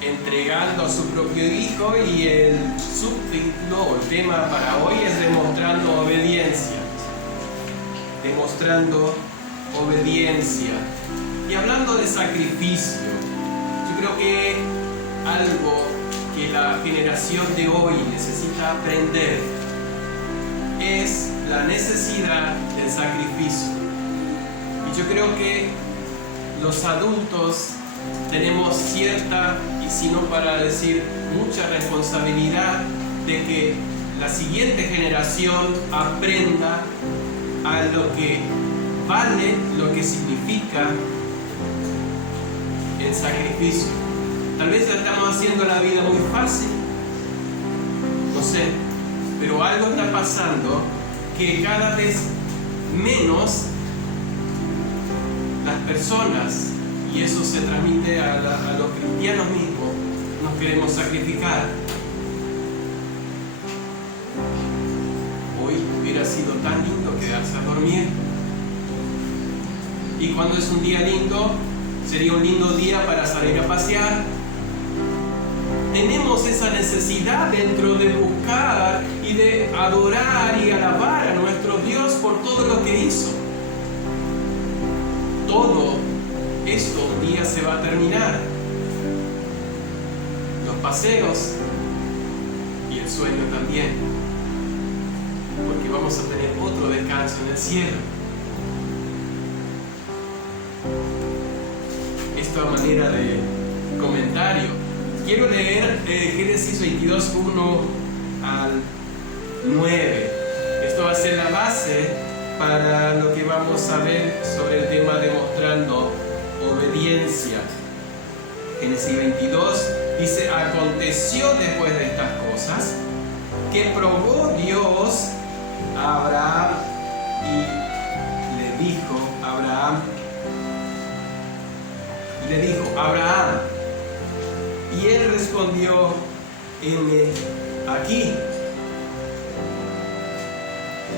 entregando a su propio hijo, y el subtítulo o el tema para hoy es demostrando obediencia. Demostrando obediencia. Y hablando de sacrificio, yo creo que algo que la generación de hoy necesita aprender es la necesidad del sacrificio. Y yo creo que los adultos tenemos cierta, y si no para decir mucha responsabilidad, de que la siguiente generación aprenda a lo que vale, lo que significa el sacrificio. Tal vez ya estamos haciendo la vida muy fácil, no sé, pero algo está pasando que cada vez menos las personas, y eso se transmite a los cristianos mismos, nos queremos sacrificar. Hoy hubiera sido tan lindo quedarse a dormir, y cuando es un día lindo, sería un lindo día para salir a pasear. Tenemos esa necesidad dentro de buscar y de adorar y alabar a nuestro Dios por todo lo que hizo. Todo esto un día se va a terminar. Los paseos y el sueño también, porque vamos a tener otro descanso en el cielo. Esta manera de comentario, quiero leer Génesis 22, 1 al 9. Esto va a ser la base para lo que vamos a ver sobre el tema demostrando obediencia. Génesis 22 dice: aconteció después de estas cosas que probó Dios a Abraham y le dijo: Abraham. Y él respondió: heme aquí.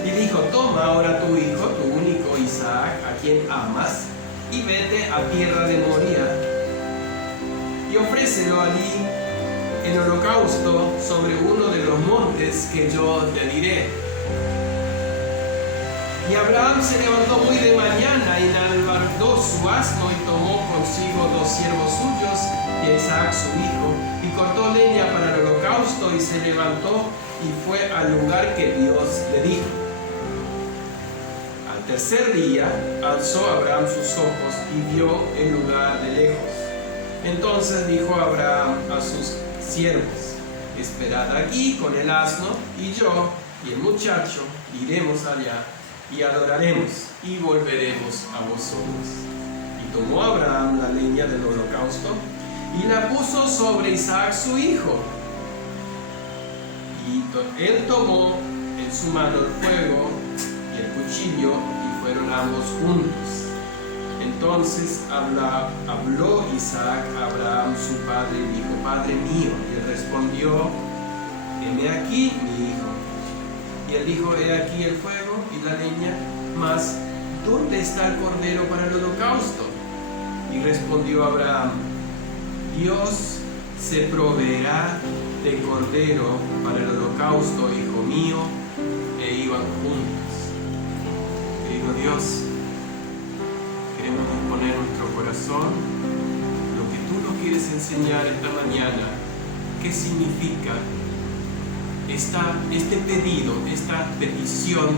Y dijo: toma ahora tu hijo, tu único Isaac, a quien amas, y vete a tierra de Moría, y ofrécelo allí en holocausto sobre uno de los montes que yo te diré. Y Abraham se levantó muy de mañana y enalbardó su asno y tomó consigo 2 siervos suyos y a Isaac su hijo, y cortó leña para el holocausto, y se levantó y fue al lugar que Dios le dijo. Al tercer día alzó Abraham sus ojos y vio el lugar de lejos. Entonces dijo Abraham a sus siervos: esperad aquí con el asno, y yo y el muchacho iremos allá y adoraremos y volveremos a vosotros. Y tomó Abraham la leña del holocausto y la puso sobre Isaac su hijo. Y él tomó en su mano el fuego y el cuchillo, y fueron ambos juntos. Entonces habló Isaac a Abraham su padre y dijo: Padre mío. Y él respondió: heme aquí, mi hijo. Y él dijo: he aquí el fuego y la leña, mas ¿dónde está el cordero para el holocausto? Y respondió Abraham: Dios se proveerá de cordero para el holocausto, hijo mío. E iban juntos. Querido Dios, queremos disponer nuestro corazón, lo que tú nos quieres enseñar esta mañana. ¿Qué significa este pedido, esta petición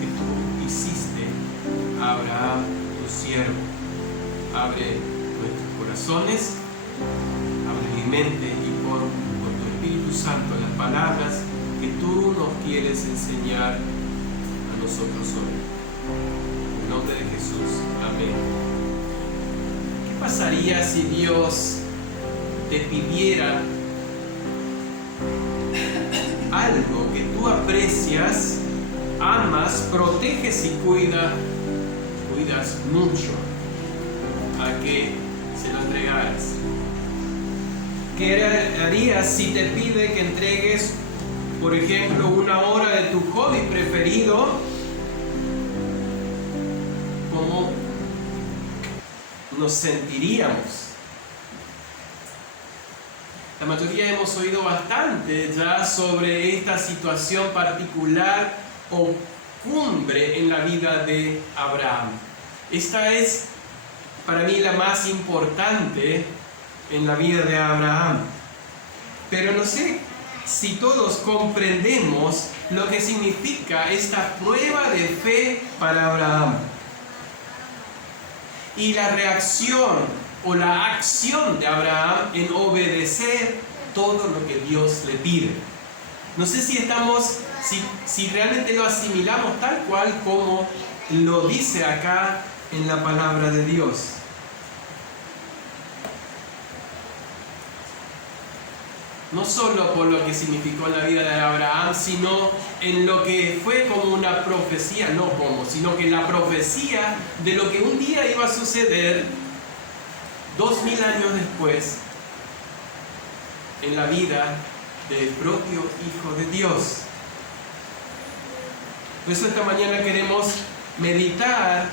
que tú hiciste a Abraham, tu siervo? Abre nuestros corazones, abre mi mente, y pon con tu Espíritu Santo las palabras que tú nos quieres enseñar a nosotros hoy. En nombre de Jesús, amén. ¿Qué pasaría si Dios te pidiera algo que tú aprecias, amas, proteges y cuidas mucho, a que se lo entregaras? ¿Qué harías si te pide que entregues, por ejemplo, 1 hora de tu hobby preferido? ¿Cómo nos sentiríamos? La mayoría hemos oído bastante ya sobre esta situación particular o cumbre en la vida de Abraham. Esta es para mí la más importante en la vida de Abraham. Pero no sé si todos comprendemos lo que significa esta prueba de fe para Abraham. Y la reacción o la acción de Abraham en obedecer todo lo que Dios le pide. No sé si realmente lo asimilamos tal cual como lo dice acá en la palabra de Dios. No solo por lo que significó en la vida de Abraham, sino en lo que fue como una profecía, sino que la profecía de lo que un día iba a suceder 2000 años después en la vida del propio Hijo de Dios. Por eso esta mañana queremos meditar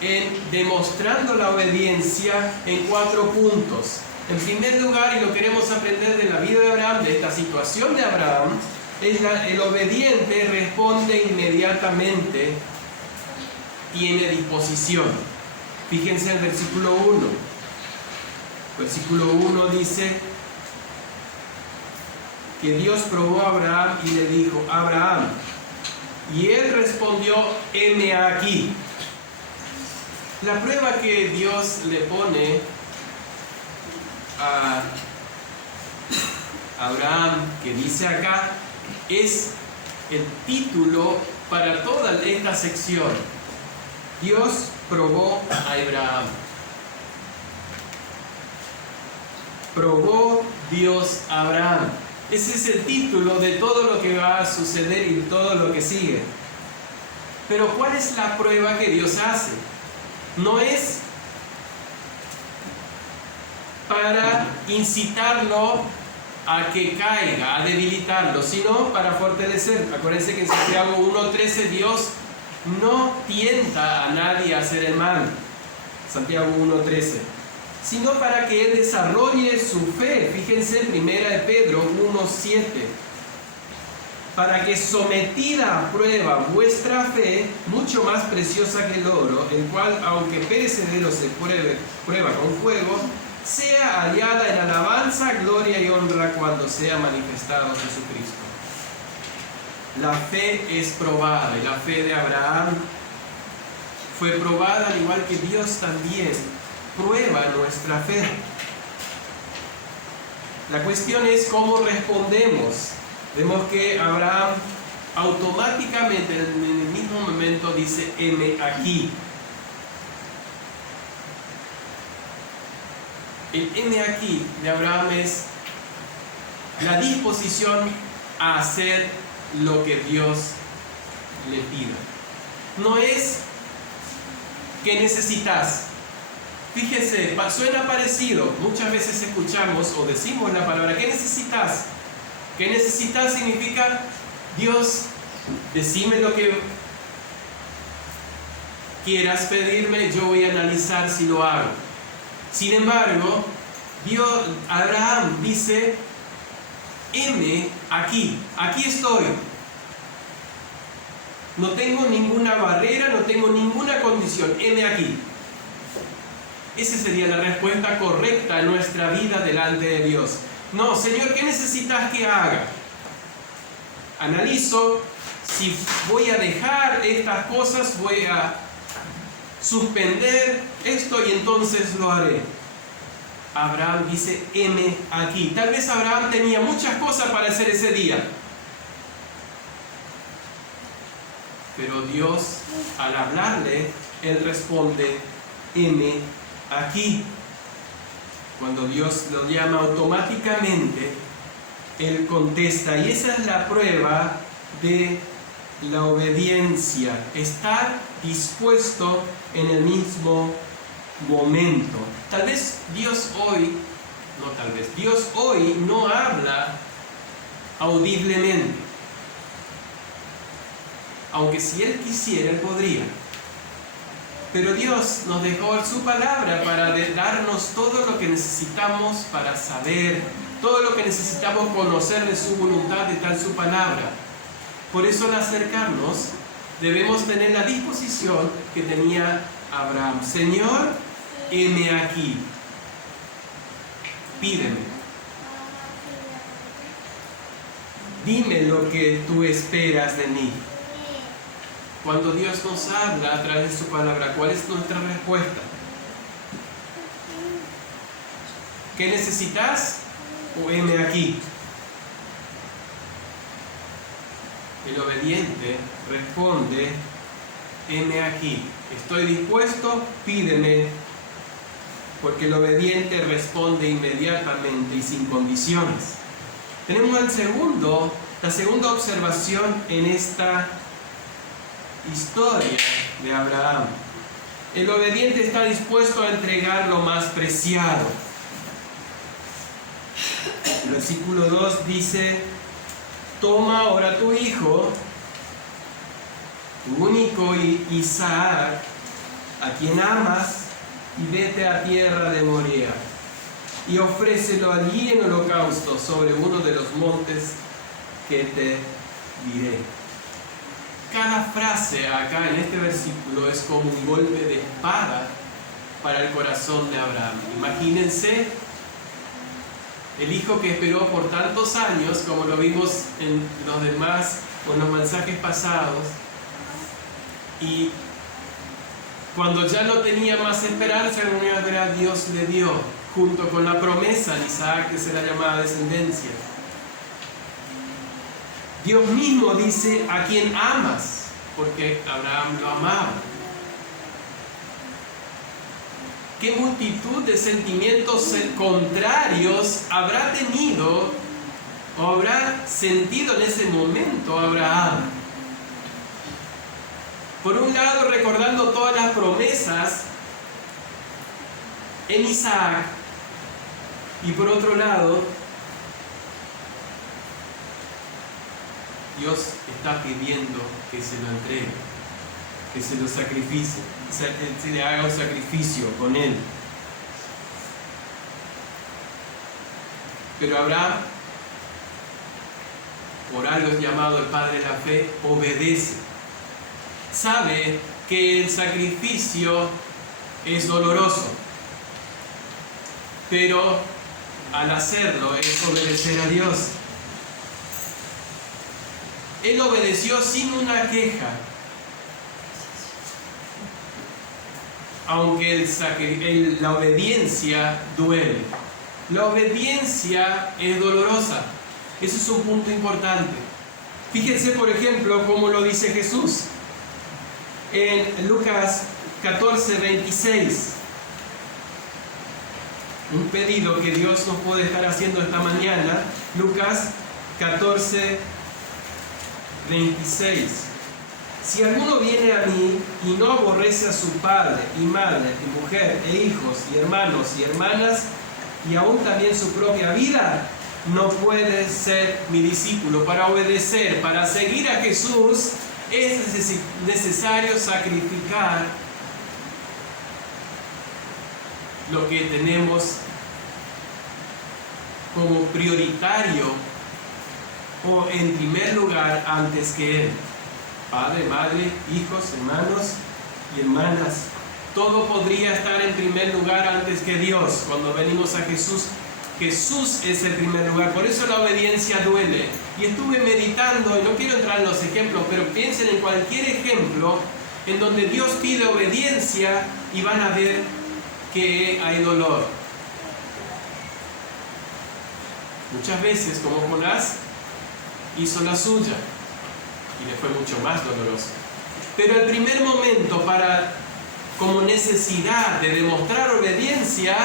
en demostrando la obediencia en 4 puntos. En primer lugar, y lo queremos aprender de la vida de Abraham, de esta situación de Abraham, el obediente responde inmediatamente, tiene disposición. Fíjense en el versículo 1. Versículo 1 dice que Dios probó a Abraham y le dijo: Abraham. Y él respondió: heme aquí. La prueba que Dios le pone a Abraham, que dice acá, es el título para toda esta sección. Dios probó a Abraham. Probó Dios a Abraham. Ese es el título de todo lo que va a suceder y todo lo que sigue. Pero ¿cuál es la prueba que Dios hace? No es para incitarlo a que caiga, a debilitarlo, sino para fortalecer. Acuérdense que en Santiago 1:13 Dios no tienta a nadie a hacer el mal. Santiago 1:13. Sino para que él desarrolle su fe. Fíjense en 1 de Pedro 1:7. Para que sometida a prueba vuestra fe, mucho más preciosa que el oro, el cual, aunque perecedero se prueba con fuego, sea hallada en alabanza, gloria y honra cuando sea manifestado Jesucristo. La fe es probada, y la fe de Abraham fue probada, al igual que Dios también prueba nuestra fe. La cuestión es cómo respondemos. Vemos que Abraham automáticamente en el mismo momento dice: heme aquí. El heme aquí de Abraham es la disposición a hacer lo que Dios le pida. No es que necesitas. Fíjese, suena parecido. Muchas veces escuchamos o decimos la palabra ¿qué necesitas? ¿Qué necesitas? Significa: Dios, decime lo que quieras pedirme, yo voy a analizar si lo hago. Sin embargo, Abraham dice: heme aquí, aquí estoy. No tengo ninguna barrera, no tengo ninguna condición, heme aquí. Esa sería la respuesta correcta en nuestra vida delante de Dios. No, Señor, ¿qué necesitas que haga? Analizo si voy a dejar estas cosas, voy a suspender esto y entonces lo haré. Abraham dice: heme aquí. Tal vez Abraham tenía muchas cosas para hacer ese día, pero Dios, al hablarle, él responde: heme aquí. Cuando Dios lo llama, automáticamente él contesta. Y esa es la prueba de la obediencia, estar dispuesto en el mismo momento. Dios hoy no habla audiblemente, aunque si Él quisiera, Él podría. Pero Dios nos dejó su palabra para darnos todo lo que necesitamos para saber, todo lo que necesitamos conocer de su voluntad está en su palabra. Por eso al acercarnos debemos tener la disposición que tenía Abraham. Señor, heme aquí, pídeme. Dime lo que tú esperas de mí. Cuando Dios nos habla a través de su palabra, ¿cuál es nuestra respuesta? ¿Qué necesitas? O heme aquí. El obediente responde, heme aquí. Estoy dispuesto, pídeme. Porque el obediente responde inmediatamente y sin condiciones. Tenemos la segunda observación en esta historia de Abraham. El obediente está dispuesto a entregar lo más preciado. El versículo 2 dice, toma ahora tu hijo, tu único Isaac, a quien amas, y vete a tierra de Moriah, y ofrécelo allí en holocausto sobre uno de los montes que te diré. Cada frase acá en este versículo es como un golpe de espada para el corazón de Abraham. Imagínense el hijo que esperó por tantos años, como lo vimos en los demás o en los mensajes pasados, y cuando ya no tenía más esperanza en una verdad, Dios le dio, junto con la promesa de Isaac, que será llamada descendencia. Dios mismo dice, a quien amas, porque Abraham lo amaba. ¿Qué multitud de sentimientos contrarios habrá tenido o habrá sentido en ese momento Abraham? Por un lado, recordando todas las promesas en Isaac, y por otro lado, Dios está pidiendo que se lo entregue, que se lo sacrifique, se le haga un sacrificio con él. Pero Abraham, por algo es llamado el padre de la fe, obedece. Sabe que el sacrificio es doloroso, pero al hacerlo es obedecer a Dios. Él obedeció sin una queja, aunque la obediencia duele. La obediencia es dolorosa. Ese es un punto importante. Fíjense, por ejemplo, cómo lo dice Jesús en Lucas 14:26. Un pedido que Dios nos puede estar haciendo esta mañana. Lucas 14:26. Si alguno viene a mí y no aborrece a su padre y madre y mujer e hijos y hermanos y hermanas y aún también su propia vida, no puede ser mi discípulo. Para obedecer, para seguir a Jesús, es necesario sacrificar lo que tenemos como prioritario o en primer lugar antes que Él. Padre, madre, hijos, hermanos y hermanas. Todo podría estar en primer lugar antes que Dios. Cuando venimos a Jesús, Jesús es el primer lugar. Por eso la obediencia duele. Y estuve meditando, y no quiero entrar en los ejemplos, pero piensen en cualquier ejemplo en donde Dios pide obediencia y van a ver que hay dolor. Muchas veces, como Jonás hizo la suya, y le fue mucho más doloroso. Pero el primer momento como necesidad de demostrar obediencia,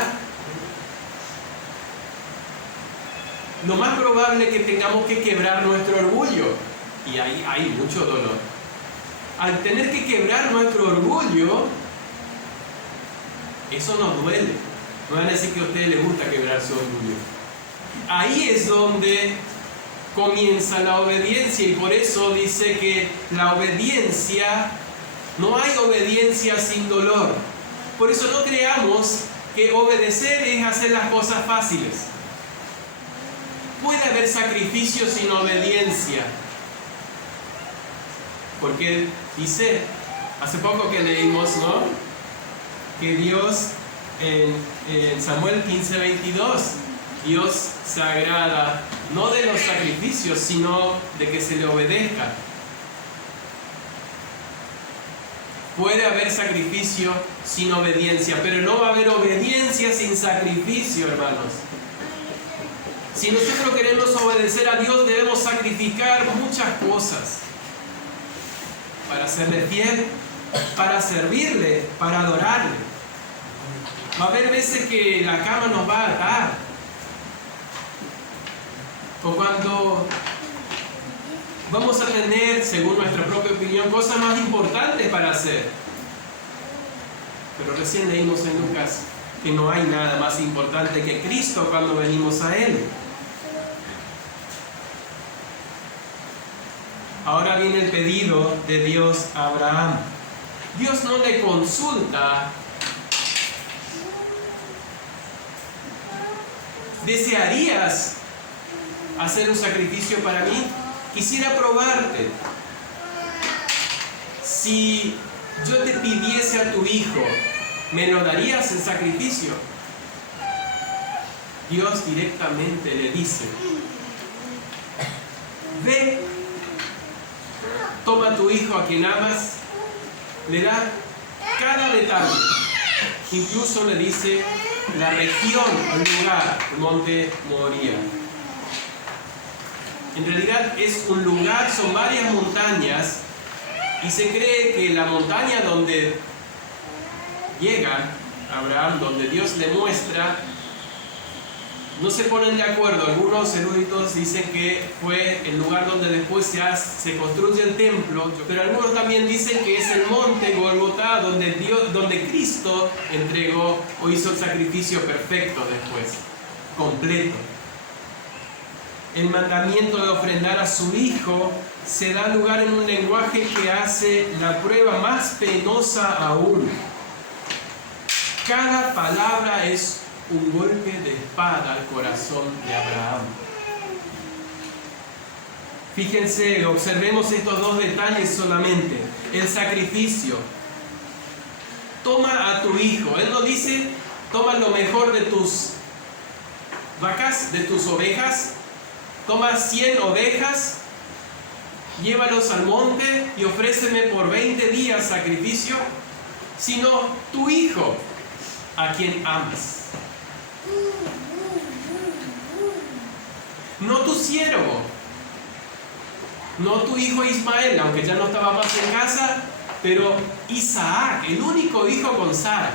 lo más probable es que tengamos que quebrar nuestro orgullo, y ahí hay mucho dolor. Al tener que quebrar nuestro orgullo, eso nos duele. No van a decir que a ustedes les gusta quebrar su orgullo. Ahí es donde comienza la obediencia, y por eso dice que la obediencia, no hay obediencia sin dolor. Por eso no creamos que obedecer es hacer las cosas fáciles. puede haber sacrificio sin obediencia. Porque dice, hace poco que leímos, ¿no?, que Dios, en Samuel 15:22, Dios se agrada no de los sacrificios, sino de que se le obedezca. Puede haber sacrificio sin obediencia, pero no va a haber obediencia sin sacrificio, hermanos. Si nosotros queremos obedecer a Dios, debemos sacrificar muchas cosas para serle fiel, para servirle, para adorarle. Va a haber veces que la cama nos va a atar, o cuando vamos a tener, según nuestra propia opinión, cosas más importantes para hacer. Pero recién leímos en Lucas que no hay nada más importante que Cristo cuando venimos a Él. Ahora viene el pedido de Dios a Abraham. Dios no le consulta. ¿Desearías hacer un sacrificio para mí? Quisiera probarte. Si yo te pidiese a tu hijo, ¿me lo darías en sacrificio? Dios directamente le dice: ve, toma a tu hijo a quien amas, le da cada detalle. Incluso le dice la región, el lugar, el monte Moría. En realidad es un lugar, son varias montañas, y se cree que la montaña donde llega Abraham, donde Dios le muestra, no se ponen de acuerdo. Algunos eruditos dicen que fue el lugar donde después se construye el templo, pero algunos también dicen que es el monte Golgotá, donde Cristo entregó o hizo el sacrificio perfecto después, completo. El mandamiento de ofrendar a su hijo se da lugar en un lenguaje que hace la prueba más penosa aún. Cada palabra es un golpe de espada al corazón de Abraham. Fíjense, observemos estos dos detalles solamente. El sacrificio. Toma a tu hijo. Él no dice, toma lo mejor de tus vacas, de tus ovejas. Toma 100 ovejas, llévalos al monte y ofréceme por 20 días sacrificio, sino tu hijo, a quien amas. No tu siervo, no tu hijo Ismael, aunque ya no estaba más en casa, pero Isaac, el único hijo con Sara,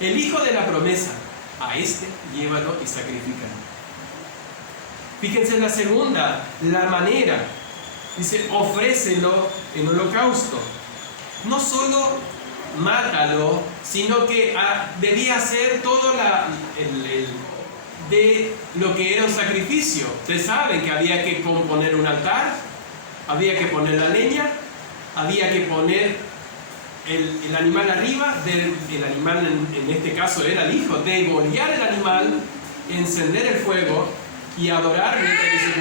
el hijo de la promesa. A este llévalo y sacrifícalo. Fíjense en la segunda, la manera. Dice, ofrécelo en holocausto. No solo mátalo, sino que debía hacer todo de lo que era un sacrificio. Ustedes saben que había que componer un altar, había que poner la leña, había que poner el animal arriba, el animal en este caso era el hijo, degollar el animal, encender el fuego y adorar mientras que se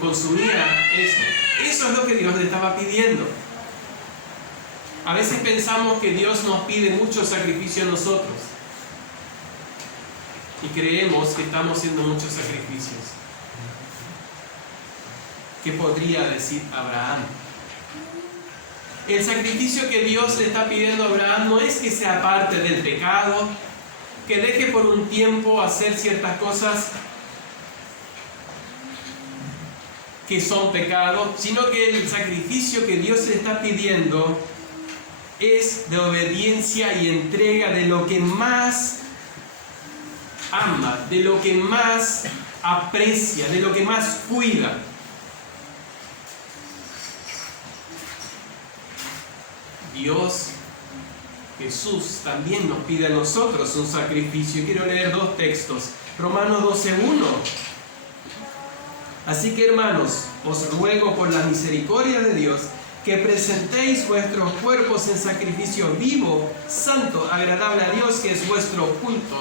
consumía eso. Eso es lo que Dios le estaba pidiendo. A veces pensamos que Dios nos pide mucho sacrificio a nosotros y creemos que estamos haciendo muchos sacrificios. ¿Qué podría decir Abraham? El sacrificio que Dios le está pidiendo a Abraham no es que sea parte del pecado, que deje por un tiempo hacer ciertas cosas que son pecados, sino que el sacrificio que Dios le está pidiendo es de obediencia y entrega de lo que más ama, de lo que más aprecia, de lo que más cuida. Dios, Jesús, también nos pide a nosotros un sacrificio. Quiero leer dos textos. Romanos 12:1. Así que, hermanos, os ruego por la misericordia de Dios que presentéis vuestros cuerpos en sacrificio vivo, santo, agradable a Dios, que es vuestro culto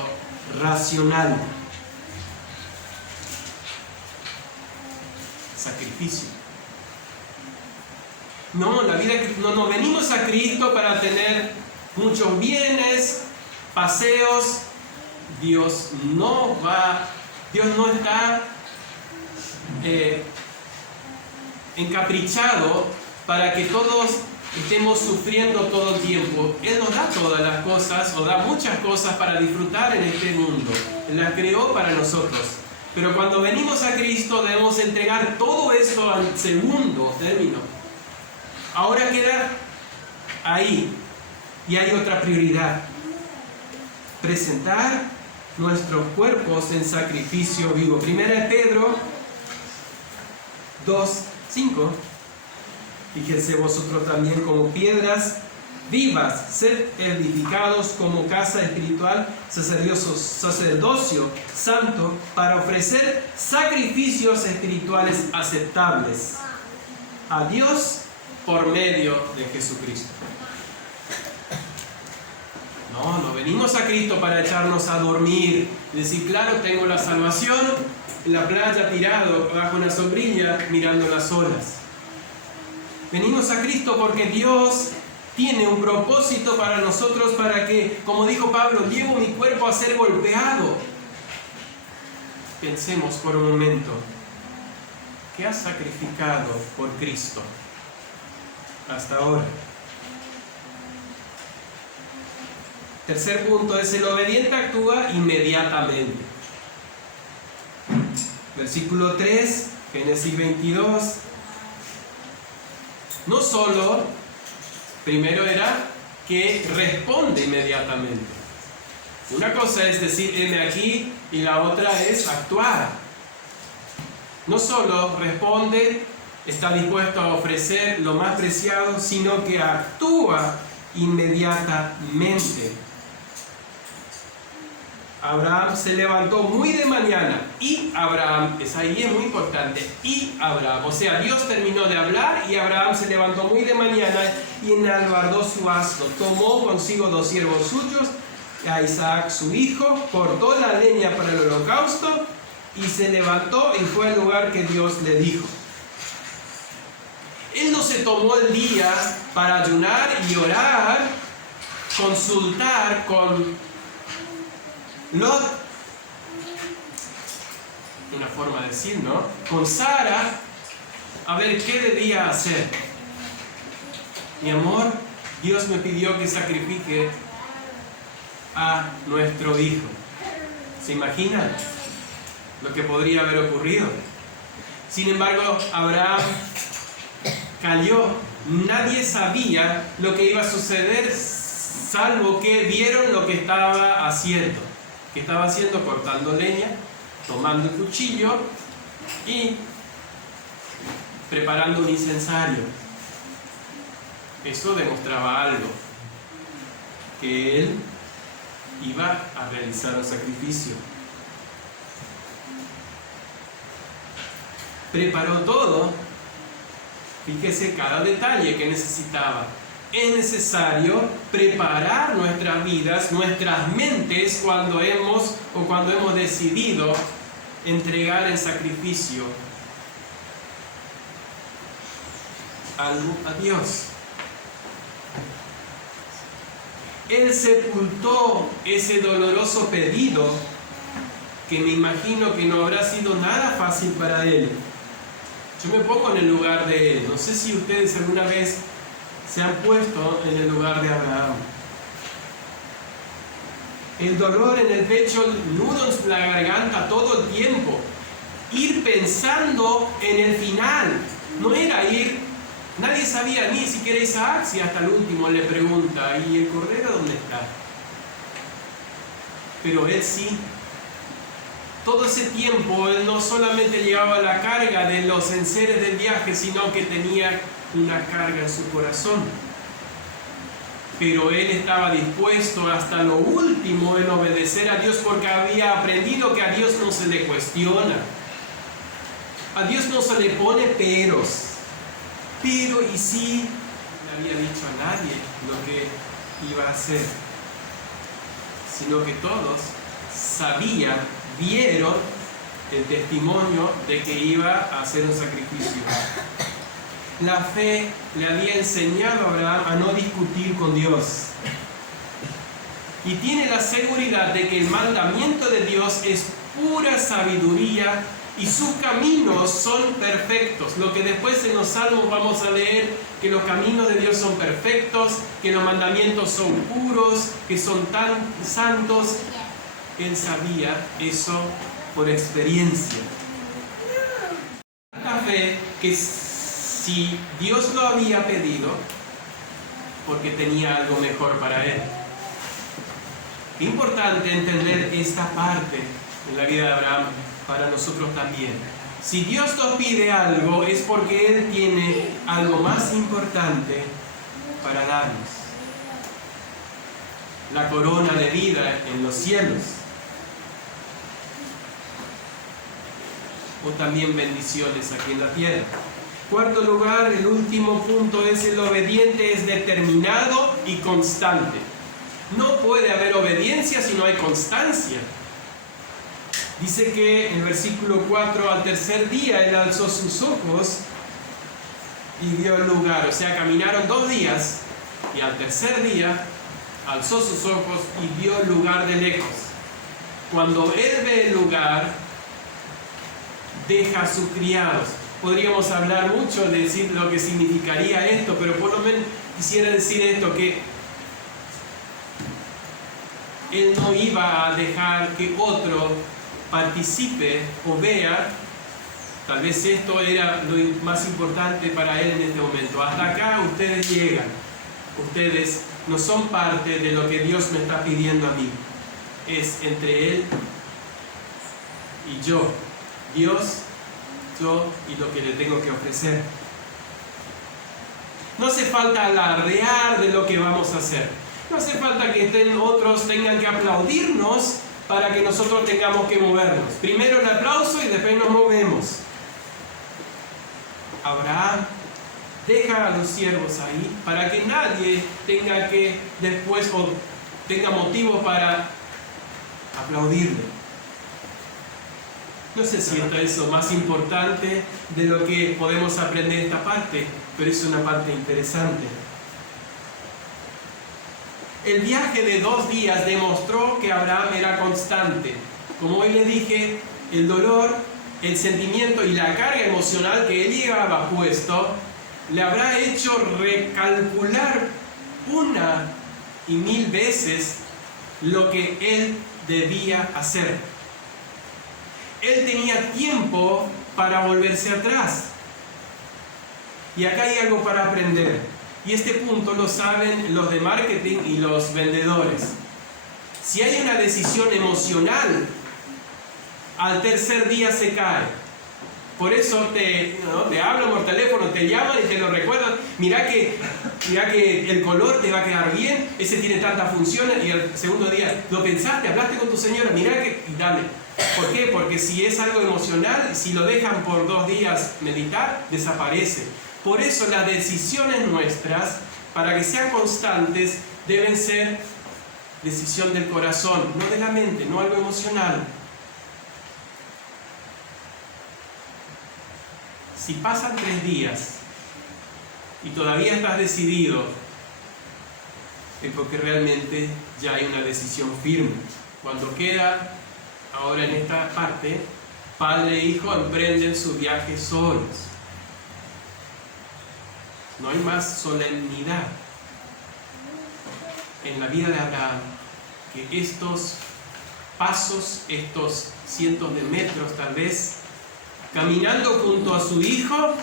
racional. sacrificio. No, no venimos a Cristo para tener muchos bienes, paseos. Dios no está encaprichado para que todos estemos sufriendo todo el tiempo. Él nos da todas las cosas, o da muchas cosas para disfrutar en este mundo. Él las creó para nosotros. Pero cuando venimos a Cristo debemos entregar todo esto al segundo término. Ahora queda ahí, y hay otra prioridad: presentar nuestros cuerpos en sacrificio vivo. 1 Pedro 2:5. Fíjense vosotros también como piedras vivas, sed edificados como casa espiritual, sacerdocio santo, para ofrecer sacrificios espirituales aceptables a Dios por medio de Jesucristo. No venimos a Cristo para echarnos a dormir y decir, claro, tengo la salvación, en la playa tirado bajo una sombrilla mirando las olas. Venimos a Cristo porque Dios tiene un propósito para nosotros, para que, como dijo Pablo, llevo mi cuerpo a ser golpeado. Pensemos por un momento, ¿qué has sacrificado por Cristo hasta ahora? Tercer punto es: el obediente actúa inmediatamente. Versículo 3, Génesis 22. No solo, primero era que responde inmediatamente. Una cosa es decir, heme aquí, y la otra es actuar. No solo responde, está dispuesto a ofrecer lo más preciado, sino que actúa inmediatamente. Abraham se levantó muy de mañana, y Abraham, ahí es muy importante, y Abraham, o sea, Dios terminó de hablar y Abraham se levantó muy de mañana y enalbardó su asno, tomó consigo 2 siervos suyos, a Isaac su hijo, cortó la leña para el holocausto y se levantó y fue al lugar que Dios le dijo. Él no se tomó el día para ayunar y orar, consultar con Lot, una forma de decir, ¿no? Con Sara, a ver qué debía hacer. Mi amor, Dios me pidió que sacrifique a nuestro hijo. ¿Se imaginan lo que podría haber ocurrido? Sin embargo, Abraham calló. Nadie sabía lo que iba a suceder, salvo que vieron lo que estaba haciendo. Que estaba haciendo, cortando leña, tomando el cuchillo y preparando un incensario. Eso demostraba algo, que él iba a realizar un sacrificio. Preparó todo. Fíjese cada detalle que necesitaba. Es necesario preparar nuestras vidas, nuestras mentes, cuando hemos decidido entregar en sacrificio algo a Dios. Él sepultó ese doloroso pedido, que me imagino que no habrá sido nada fácil para él. Yo me pongo en el lugar de él. No sé si ustedes alguna vez se han puesto en el lugar de Abraham. El dolor en el pecho, nudos en la garganta todo el tiempo. Ir pensando en el final. No era ir, nadie sabía, ni siquiera Isaac, si hasta el último le pregunta, ¿y el cordero dónde está? Pero él sí. Todo ese tiempo él no solamente llevaba la carga de los enseres del viaje, sino que tenía una carga en su corazón. Pero él estaba dispuesto hasta lo último en obedecer a Dios, porque había aprendido que a Dios no se le cuestiona. A Dios no se le pone peros. Pero y sí, no había dicho a nadie lo que iba a hacer, sino que todos sabían, vieron el testimonio de que iba a hacer un sacrificio. La fe le había enseñado a Abraham a no discutir con Dios. Y tiene la seguridad de que el mandamiento de Dios es pura sabiduría y sus caminos son perfectos. Lo que después en los Salmos vamos a leer, que los caminos de Dios son perfectos, que los mandamientos son puros, que son tan santos. Él sabía eso por experiencia. La fe que si Dios lo había pedido, porque tenía algo mejor para él. Es importante entender esta parte en la vida de Abraham para nosotros también. Si Dios nos pide algo, es porque Él tiene algo más importante para darnos. La corona de vida en los cielos. O también bendiciones aquí en la tierra. Cuarto lugar, el último punto es: el obediente es determinado y constante. No puede haber obediencia si no hay constancia. Dice que en el versículo 4, al tercer día él alzó sus ojos y vio el lugar. O sea, caminaron 2 días y al tercer día alzó sus ojos y vio el lugar de lejos. Cuando él ve el lugar, deja a sus criados. Podríamos hablar mucho de decir lo que significaría esto, pero por lo menos quisiera decir esto, que él no iba a dejar que otro participe o vea. Tal vez esto era lo más importante para él en este momento. Hasta acá ustedes llegan. Ustedes no son parte de lo que Dios me está pidiendo a mí. Es entre Él y yo. Dios, yo y lo que le tengo que ofrecer. No hace falta alardear de lo que vamos a hacer. No hace falta que otros tengan que aplaudirnos para que nosotros tengamos que movernos. Primero el aplauso y después nos movemos. Abraham deja a los siervos ahí para que nadie tenga que después o tenga motivo para aplaudirle. No sé si esto es lo más importante de lo que podemos aprender esta parte, pero es una parte interesante. El viaje de 2 días demostró que Abraham era constante. Como hoy le dije, el dolor, el sentimiento y la carga emocional que él llevaba puesto le habrá hecho recalcular 1 y 1000 veces lo que él debía hacer. Él tenía tiempo para volverse atrás. Y acá hay algo para aprender. Y este punto lo saben los de marketing y los vendedores. Si hay una decisión emocional, al tercer día se cae. Por eso te hablan por teléfono, te llaman y te lo recuerdan. Mirá que el color te va a quedar bien, ese tiene tantas funciones. Y al segundo día, ¿lo pensaste? ¿Hablaste con tu señora? Mirá que... Y dale. ¿Por qué? Porque si es algo emocional, si lo dejan por 2 días meditar, desaparece. Por eso las decisiones nuestras, para que sean constantes, deben ser decisión del corazón, no de la mente, no algo emocional. Si pasan 3 días y todavía estás decidido, es porque realmente ya hay una decisión firme. Cuando queda, ahora en esta parte, padre e hijo emprenden su viaje solos. No hay más solemnidad en la vida de Abraham que estos pasos, estos cientos de metros tal vez, caminando junto a su hijo,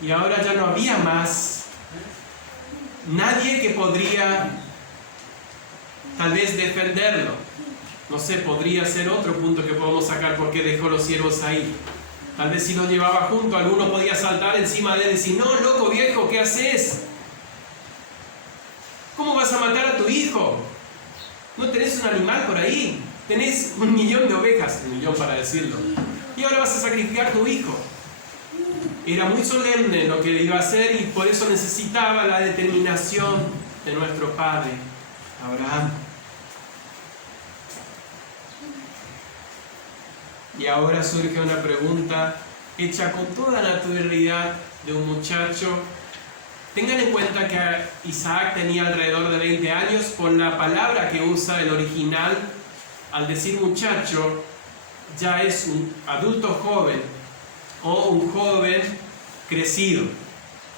y ahora ya no había más nadie que podría tal vez defenderlo. No sé, podría ser otro punto que podemos sacar porque dejó los siervos ahí. Tal vez si los llevaba junto, alguno podía saltar encima de él y decir: no, loco viejo, ¿qué haces? ¿Cómo vas a matar a tu hijo? ¿No tenés un animal por ahí? Tenés 1.000.000 de ovejas, 1.000.000 para decirlo. Y ahora vas a sacrificar a tu hijo. Era muy solemne lo que iba a hacer y por eso necesitaba la determinación de nuestro padre, Abraham. Y ahora surge una pregunta hecha con toda naturalidad de un muchacho. Tengan en cuenta que Isaac tenía alrededor de 20 años. Por la palabra que usa el original, al decir muchacho, ya es un adulto joven o un joven crecido.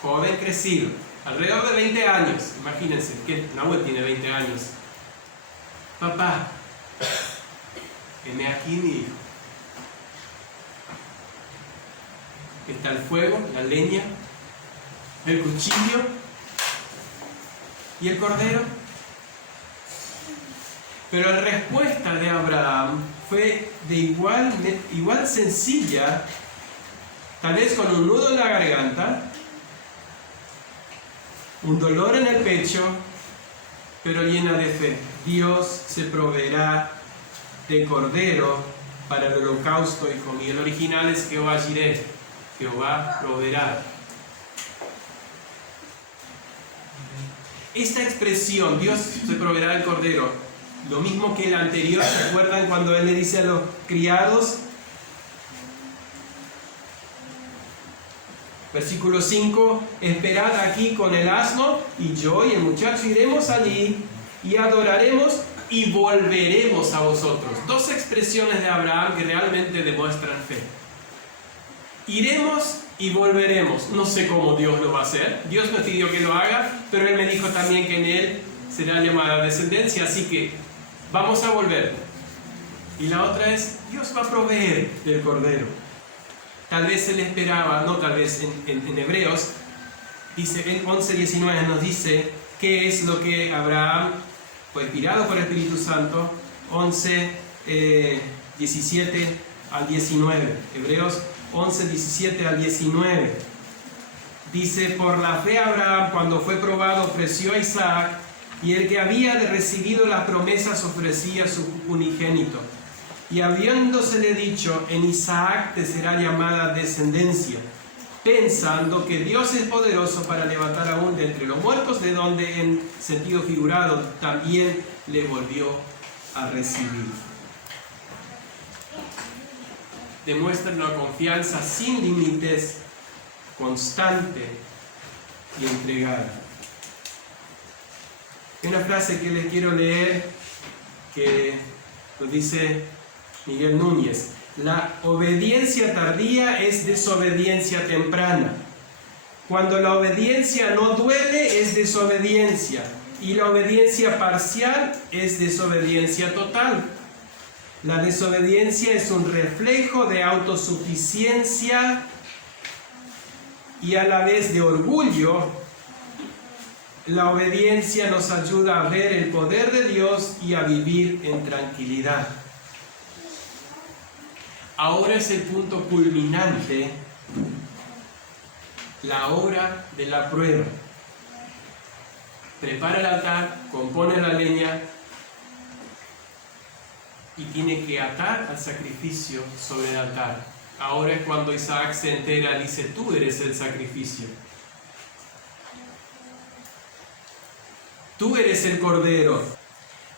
Joven crecido. Alrededor de 20 años. Imagínense que Nahuel tiene 20 años. Papá, heme aquí mi hijo. Está el fuego, la leña, el cuchillo y el cordero. Pero la respuesta de Abraham fue de igual sencilla, tal vez con un nudo en la garganta, un dolor en el pecho, pero llena de fe. Dios se proveerá de cordero para el holocausto, hijo mío. El original es Jehová Jireh, Jehová proveerá. Esta expresión, Dios se proveerá del cordero, lo mismo que el anterior, ¿se acuerdan cuando él le dice a los criados? Versículo 5, esperad aquí con el asno, y yo y el muchacho iremos allí, y adoraremos, y volveremos a vosotros. Dos expresiones de Abraham que realmente demuestran fe. Iremos y volveremos. No sé cómo Dios lo va a hacer. Dios me pidió que lo haga, pero Él me dijo también que en Él será llamada descendencia, así que vamos a volver. Y la otra es, Dios va a proveer del cordero. Tal vez Él esperaba, no tal vez, en Hebreos, dice, en 11:19 nos dice qué es lo que Abraham fue inspirado por el Espíritu Santo. 11:17 al 19. Hebreos 11:17 al 19. Dice, por la fe Abraham, cuando fue probado, ofreció a Isaac, y el que había recibido las promesas ofrecía su unigénito. Y habiéndosele dicho, en Isaac te será llamada descendencia, pensando que Dios es poderoso para levantar aún de entre los muertos, de donde en sentido figurado también le volvió a recibir. Demuestra una confianza sin límites, constante y entregada. Hay una frase que les quiero leer que lo dice Miguel Núñez: la obediencia tardía es desobediencia temprana. Cuando la obediencia no duele es desobediencia, y la obediencia parcial es desobediencia total. La desobediencia es un reflejo de autosuficiencia y a la vez de orgullo. La obediencia nos ayuda a ver el poder de Dios y a vivir en tranquilidad. Ahora es el punto culminante, la hora de la prueba. Prepara el altar, compone la leña y tiene que atar al sacrificio sobre el altar. Ahora es cuando Isaac se entera, dice, tú eres el sacrificio. Tú eres el cordero.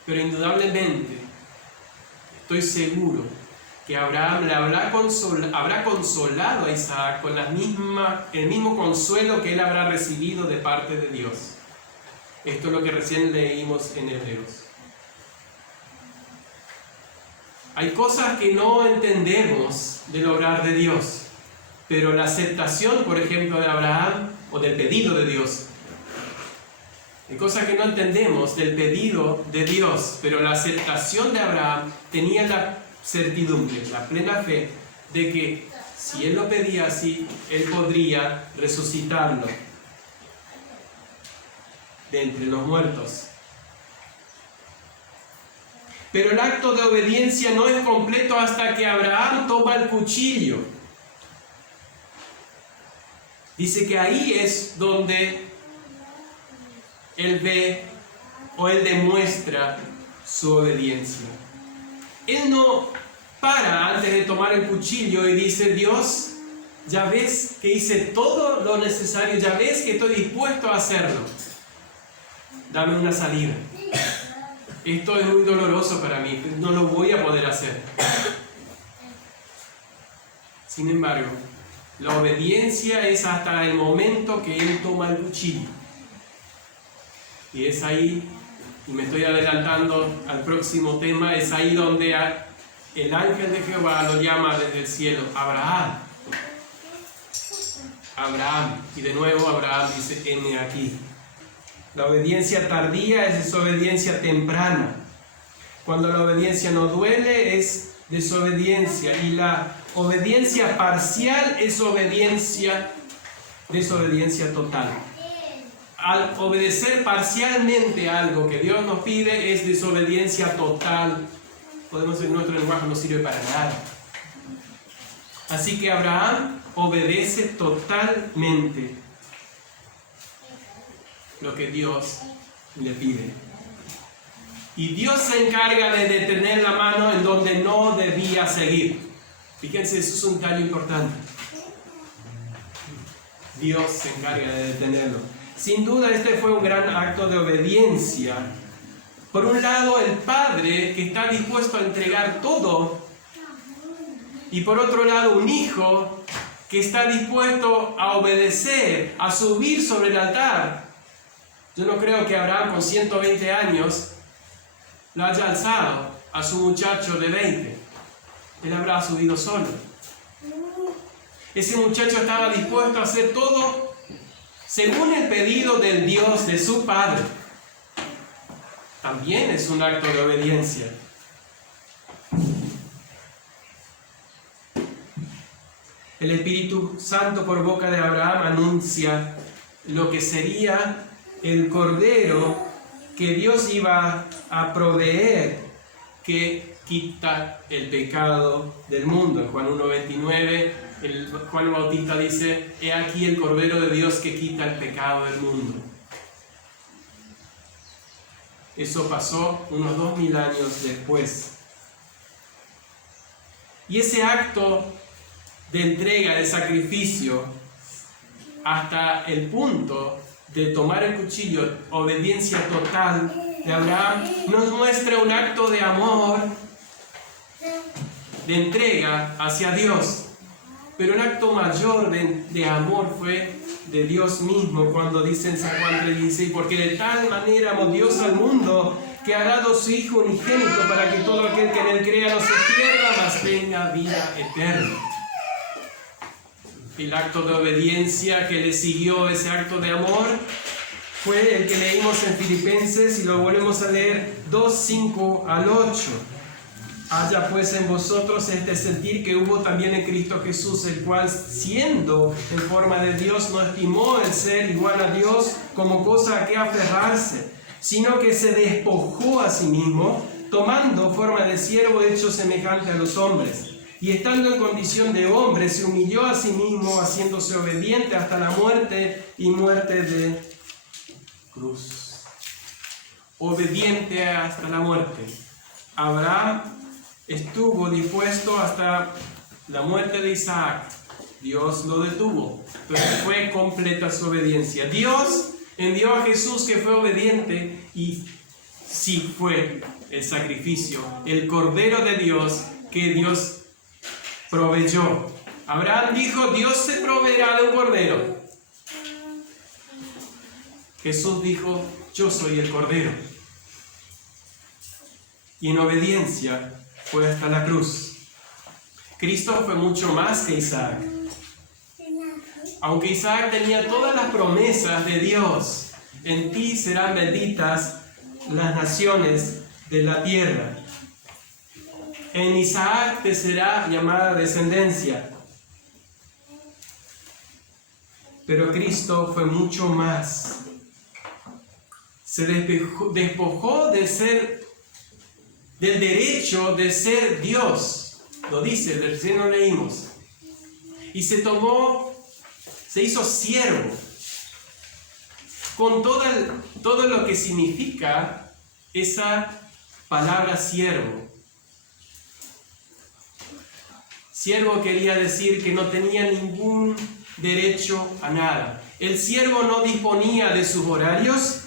Pero indudablemente, estoy seguro que Abraham le habrá consolado a Isaac con el mismo consuelo que él habrá recibido de parte de Dios. Esto es lo que recién leímos en Hebreos. Hay cosas que no entendemos del obrar de Dios, pero la aceptación, por ejemplo, de Abraham o del pedido de Dios. Hay cosas que no entendemos del pedido de Dios, pero la aceptación de Abraham tenía la certidumbre, la plena fe de que si él lo pedía así, él podría resucitarlo de entre los muertos. Pero el acto de obediencia no es completo hasta que Abraham toma el cuchillo. Dice que ahí es donde él ve o él demuestra su obediencia. Él no para antes de tomar el cuchillo y dice, Dios, ya ves que hice todo lo necesario, ya ves que estoy dispuesto a hacerlo. Dame una salida. Esto es muy doloroso para mí, no lo voy a poder hacer. Sin embargo, la obediencia es hasta el momento que él toma el cuchillo. Y es ahí, y me estoy adelantando al próximo tema, es ahí donde el ángel de Jehová lo llama desde el cielo, Abraham. Abraham. Y de nuevo Abraham dice, heme aquí. La obediencia tardía es desobediencia temprana. Cuando la obediencia no duele es desobediencia, y la obediencia parcial es desobediencia total. Al obedecer parcialmente algo que Dios nos pide es desobediencia total. Podemos decir, nuestro lenguaje no sirve para nada. Así que Abraham obedece totalmente lo que Dios le pide. Y Dios se encarga de detener la mano en donde no debía seguir. Fíjense, eso es un detalle importante. Dios se encarga de detenerlo. Sin duda, este fue un gran acto de obediencia. Por un lado, el padre que está dispuesto a entregar todo. Y por otro lado, un hijo que está dispuesto a obedecer, a subir sobre el altar. Yo no creo que Abraham con 120 años lo haya alzado a su muchacho de 20. Él habrá subido solo. Ese muchacho estaba dispuesto a hacer todo según el pedido del Dios de su padre. También es un acto de obediencia. El Espíritu Santo por boca de Abraham anuncia lo que sería el cordero que Dios iba a proveer, que quita el pecado del mundo. En Juan 1:29, Juan el Bautista dice, he aquí el cordero de Dios que quita el pecado del mundo. Eso pasó unos 2000 años después. Y ese acto de entrega, de sacrificio, hasta el punto de tomar el cuchillo, obediencia total de Abraham, nos muestra un acto de amor, de entrega hacia Dios. Pero un acto mayor de amor fue de Dios mismo, cuando dice en San Juan 3:16, porque de tal manera amó Dios al mundo, que ha dado su Hijo unigénito, para que todo aquel que en él crea no se pierda, mas tenga vida eterna. El acto de obediencia que le siguió ese acto de amor fue el que leímos en Filipenses, y lo volvemos a leer 2:5 al 8. Haya pues en vosotros este sentir que hubo también en Cristo Jesús, el cual, siendo en forma de Dios, no estimó el ser igual a Dios como cosa a que aferrarse, sino que se despojó a sí mismo, tomando forma de siervo hecho semejante a los hombres. Y estando en condición de hombre, se humilló a sí mismo, haciéndose obediente hasta la muerte, y muerte de cruz. Obediente hasta la muerte. Abraham estuvo dispuesto hasta la muerte de Isaac. Dios lo detuvo, pero fue completa su obediencia. Dios envió a Jesús, que fue obediente, y sí fue el sacrificio, el Cordero de Dios que Dios proveyó. Abraham dijo, Dios se proveerá de un cordero. Jesús dijo, yo soy el cordero. Y en obediencia fue hasta la cruz. Cristo fue mucho más que Isaac. Aunque Isaac tenía todas las promesas de Dios, en ti serán benditas las naciones de la tierra. En Isaac te será llamada descendencia. Pero Cristo fue mucho más. Se despojó del derecho de ser Dios. Lo dice, recién lo leímos. Y se hizo siervo. Con todo lo que significa esa palabra siervo. Siervo quería decir que no tenía ningún derecho a nada. El siervo no disponía de sus horarios,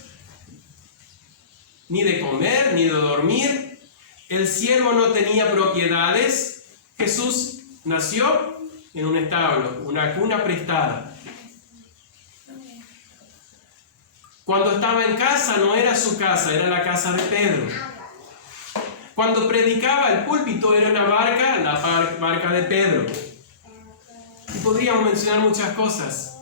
ni de comer, ni de dormir. El siervo no tenía propiedades. Jesús nació, en un establo, una cuna prestada. Cuando estaba en casa no era su casa, era la casa de Pedro. Cuando predicaba el púlpito era una barca, la barca de Pedro. Y podríamos mencionar muchas cosas.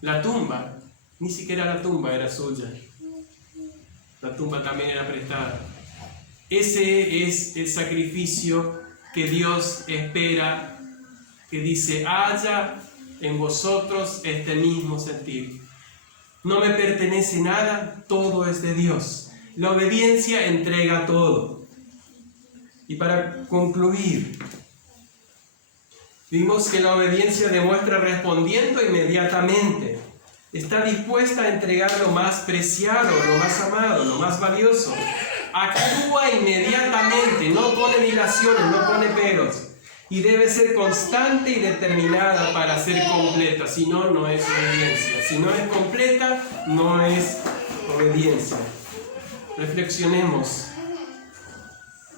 La tumba, ni siquiera la tumba era suya. La tumba también era prestada. Ese es el sacrificio que Dios espera, que dice, haya en vosotros este mismo sentir. No me pertenece nada, todo es de Dios. La obediencia entrega todo. Y para concluir, vimos que la obediencia demuestra respondiendo inmediatamente. Está dispuesta a entregar lo más preciado, lo más amado, lo más valioso. Actúa inmediatamente, no pone dilaciones, no pone peros. Y debe ser constante y determinada para ser completa. Si no, no es obediencia. Si no es completa, no es obediencia. Reflexionemos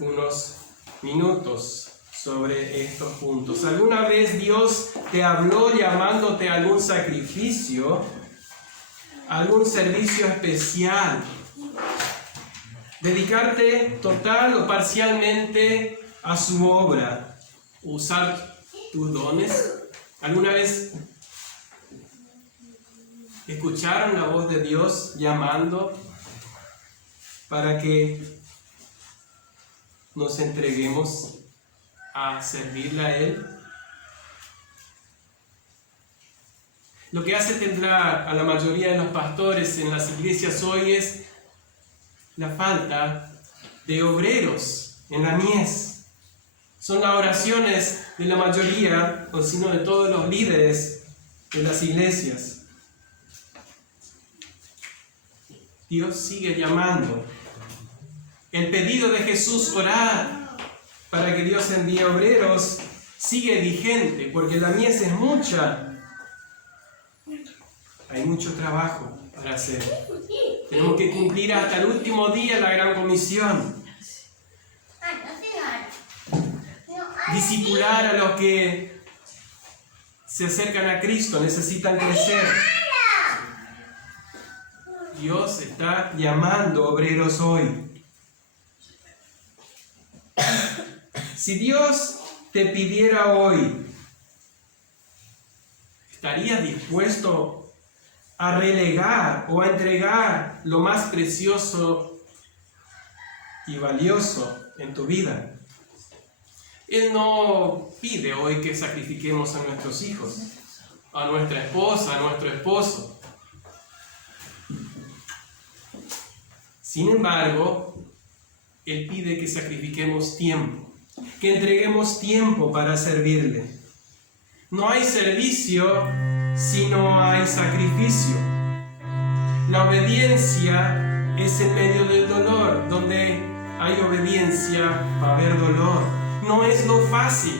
unos minutos sobre estos puntos. ¿Alguna vez Dios te habló llamándote a algún sacrificio, algún servicio especial? Dedicarte total o parcialmente a su obra. Usar tus dones. ¿Alguna vez escucharon la voz de Dios llamando para que nos entreguemos a servirle a Él? Lo que hace temblar a la mayoría de los pastores en las iglesias hoy es la falta de obreros en la mies. Son las oraciones de la mayoría, o sino de todos los líderes de las iglesias. Dios sigue llamando. El pedido de Jesús, orar para que Dios envíe obreros, sigue vigente, porque la mies es mucha. Hay mucho trabajo para hacer. Tenemos que cumplir hasta el último día la gran comisión. Discipular a los que se acercan a Cristo, necesitan crecer. Dios está llamando obreros hoy. Si Dios te pidiera hoy, ¿estarías dispuesto a relegar o a entregar lo más precioso y valioso en tu vida? Él no pide hoy que sacrifiquemos a nuestros hijos, a nuestra esposa, a nuestro esposo. Sin embargo, Él pide que sacrifiquemos tiempo, que entreguemos tiempo para servirle. No hay servicio si no hay sacrificio. La obediencia es en medio del dolor. Donde hay obediencia va a haber dolor. No es lo fácil.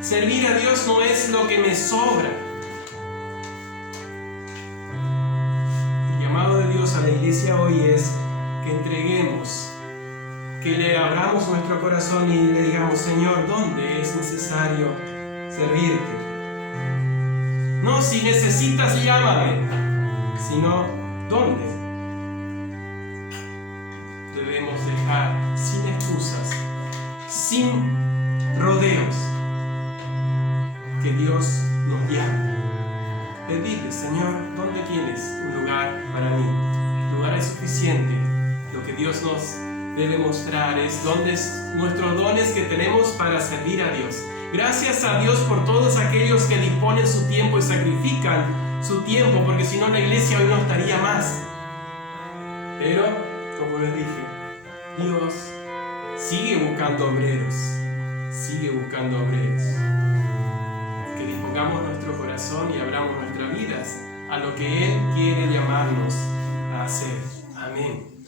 Servir a Dios no es lo que me sobra. El llamado de Dios a la iglesia hoy es que entreguemos, que le abramos nuestro corazón y le digamos, Señor, ¿dónde es necesario servirte? No si necesitas, llámame, sino ¿dónde? Debemos dejar sin excusas, sin rodeos, que Dios nos llame. Pedirle, Señor, ¿dónde tienes un lugar para mí? El lugar es suficiente. Lo que Dios nos debe mostrar es dónde es nuestros dones que tenemos para servir a Dios. Gracias a Dios por todos aquellos que disponen su tiempo y sacrifican su tiempo, porque si no la iglesia hoy no estaría más. Pero, como les dije, Dios sigue buscando obreros, sigue buscando obreros. Que dispongamos nuestro corazón y abramos nuestras vidas a lo que Él quiere llamarnos a hacer. Amén.